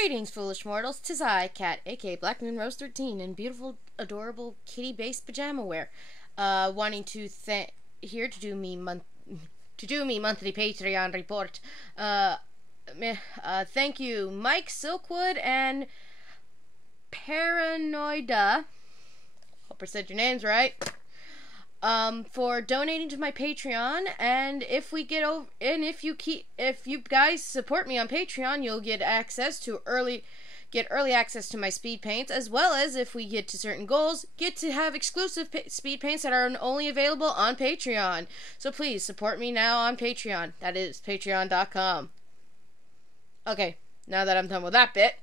Greetings, foolish mortals. 'Tis I, Cat, aka Black Moon Rose 13, in beautiful, adorable kitty-based pajama wear. Wanting to here to do me monthly Patreon report. Thank you, Mike Silkwood and Paranoida. Hope I said your names right. For donating to my Patreon, and if you guys support me on Patreon, you'll get early access to my speed paints, as well as, if we get to certain goals, get to have exclusive speed paints that are only available on Patreon. So please support me now on Patreon. That is patreon.com. Okay, now that I'm done with that bit.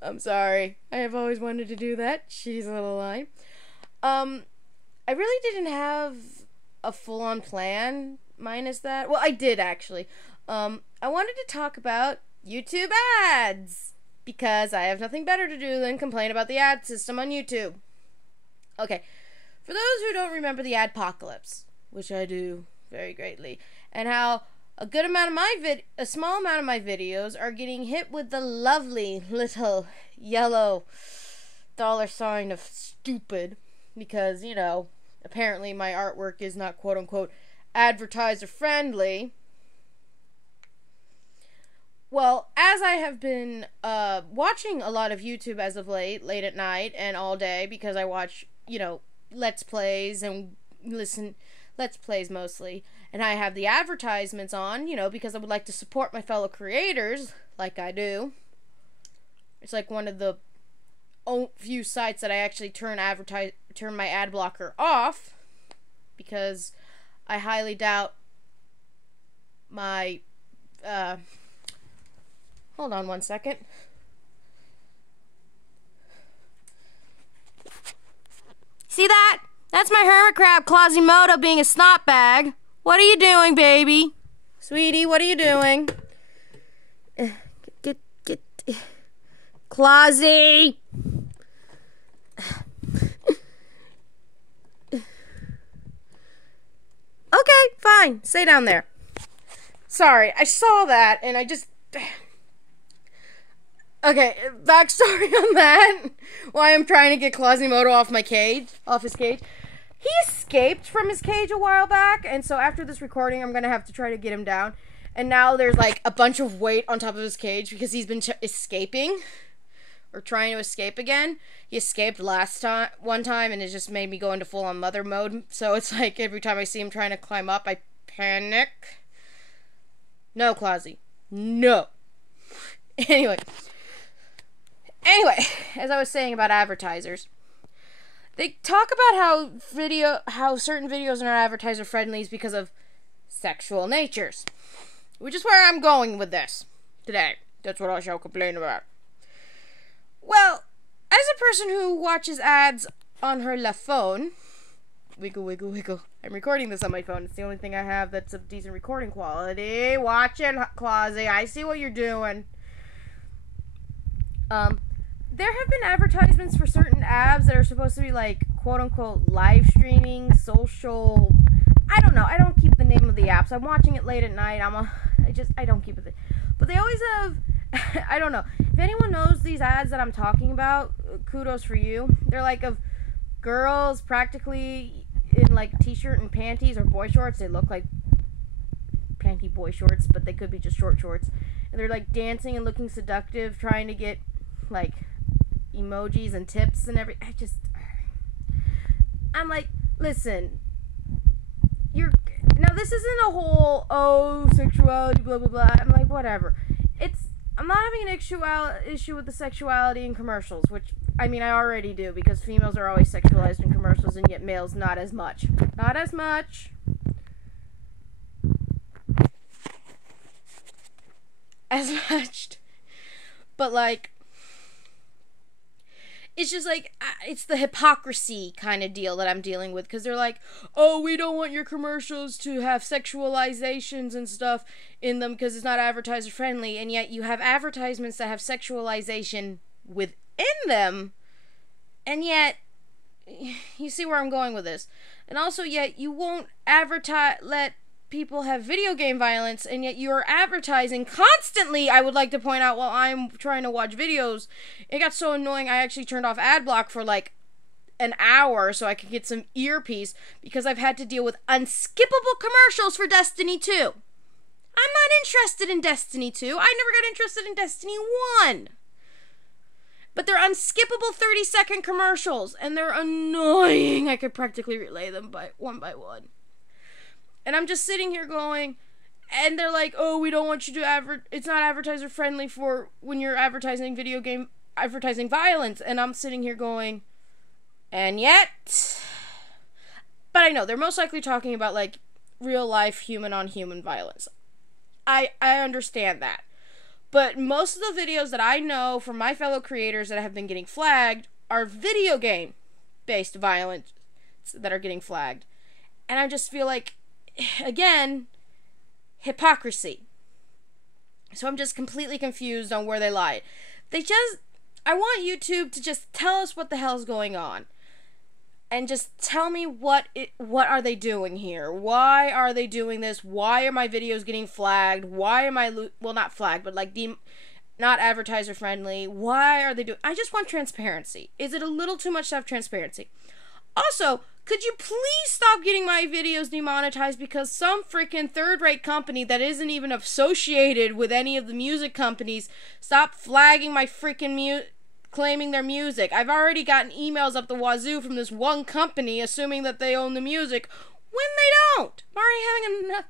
I'm sorry. I have always wanted to do that. She's a little line. I really didn't have a full-on plan, minus that. Well, I did, actually. I wanted to talk about YouTube ads, because I have nothing better to do than complain about the ad system on YouTube. Okay, for those who don't remember the adpocalypse, which I do very greatly, and how a small amount of my videos are getting hit with the lovely little yellow $sign of stupid, because, you know, apparently my artwork is not quote-unquote advertiser friendly. Well, as I have been watching a lot of YouTube as of late at night and all day, because I watch, Let's Plays and listen Let's Plays mostly, and I have the advertisements on, because I would like to support my fellow creators, like I do. It's like one of the few sites that I actually turn my ad blocker off, because I highly doubt my hold on one second. See that? That's my hermit crab Quasimodo being a snot bag. What are you doing, baby? Sweetie, what are you doing? Get Clausy! Okay, fine. Stay down there. Sorry, I saw that, and I just... Okay, backstory on that. Why I'm trying to get Quasimodo off his cage. He escaped from his cage a while back, and so after this recording, I'm gonna have to try to get him down. And now there's, like, a bunch of weight on top of his cage because he's been escaping. Or trying to escape again. He escaped one time, and it just made me go into full-on mother mode. So it's like every time I see him trying to climb up, I panic. No, Clausy. No. Anyway, as I was saying about advertisers, they talk about how certain videos are not advertiser friendly because of sexual natures, which is where I'm going with this today. That's what I shall complain about. Well, as a person who watches ads on her left phone, wiggle, wiggle, wiggle. I'm recording this on my phone. It's the only thing I have that's of decent recording quality. Watch it, Clausy. I see what you're doing. There have been advertisements for certain apps that are supposed to be like, quote-unquote, live streaming, social... I don't know. I don't keep the name of the apps. I'm watching it late at night. I don't keep it. But they always have... I don't know. If anyone knows these ads that I'm talking about, kudos for you. They're like of girls practically in like t-shirt and panties or boy shorts. They look like panty boy shorts, but they could be just short shorts. And they're like dancing and looking seductive, trying to get like emojis and tips and everything. I'm like, listen, now this isn't a whole, sexuality, blah, blah, blah. I'm like, whatever. I'm not having an issue with the sexuality in commercials, which, I mean, I already do, because females are always sexualized in commercials, and yet males not as much. Not as much. As much. But, like, it's just like, it's the hypocrisy kind of deal that I'm dealing with, because they're like, oh, we don't want your commercials to have sexualizations and stuff in them because it's not advertiser friendly, and yet you have advertisements that have sexualization within them, and yet, you see where I'm going with this. And also, yet, you won't let people have video game violence, and yet you're advertising constantly, I would like to point out, while I'm trying to watch videos. It got so annoying, I actually turned off ad block for like an hour so I could get some earpiece, because I've had to deal with unskippable commercials for Destiny 2. I'm not interested in Destiny 2. I never got interested in Destiny 1. But they're unskippable 30-second commercials, and they're annoying. I could practically relay them one by one. And I'm just sitting here going, and they're like, oh, we don't want you to it's not advertiser friendly for when you're advertising video game, advertising violence. And I'm sitting here going, and yet, but I know they're most likely talking about like real life human on human violence. I understand that. But most of the videos that I know from my fellow creators that have been getting flagged are video game based violence that are getting flagged. And I just feel like, again, hypocrisy. So I'm just completely confused on where they lie. I want YouTube to just tell us what the hell's going on. And just tell me what are they doing here? Why are they doing this? Why are my videos getting flagged? Why am I well, not flagged, but like not advertiser friendly? Why are they doing? I just want transparency. Is it a little too much to have transparency? Also, could you please stop getting my videos demonetized because some freaking third-rate company that isn't even associated with any of the music companies stop flagging my freaking claiming their music. I've already gotten emails up the wazoo from this one company assuming that they own the music when they don't. I'm already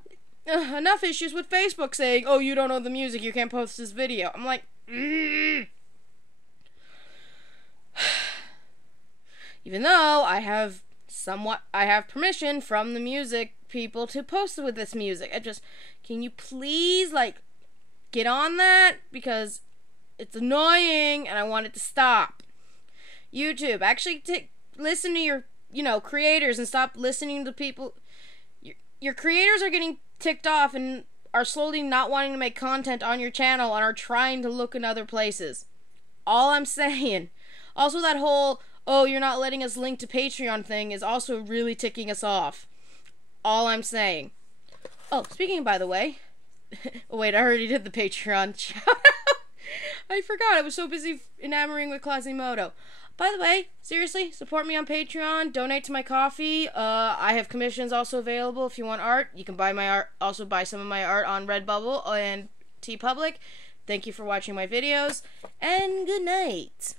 having enough issues with Facebook saying, oh, you don't own the music, you can't post this video. I'm like, Even though I have permission from the music people to post with this music. Can you please, like, get on that? Because it's annoying, and I want it to stop. YouTube, actually listen to your, creators and stop listening to people. Your creators are getting ticked off and are slowly not wanting to make content on your channel and are trying to look in other places. All I'm saying. Also, that whole, oh, you're not letting us link to Patreon thing is also really ticking us off. All I'm saying. Oh, speaking of, by the way. Oh, wait, I already did the Patreon shout out. I forgot. I was so busy enamoring with Quasimodo. By the way, seriously, support me on Patreon. Donate to my coffee. I have commissions also available. If you want art, you can buy my art. Also buy some of my art on Redbubble and TeePublic. Thank you for watching my videos, and good night.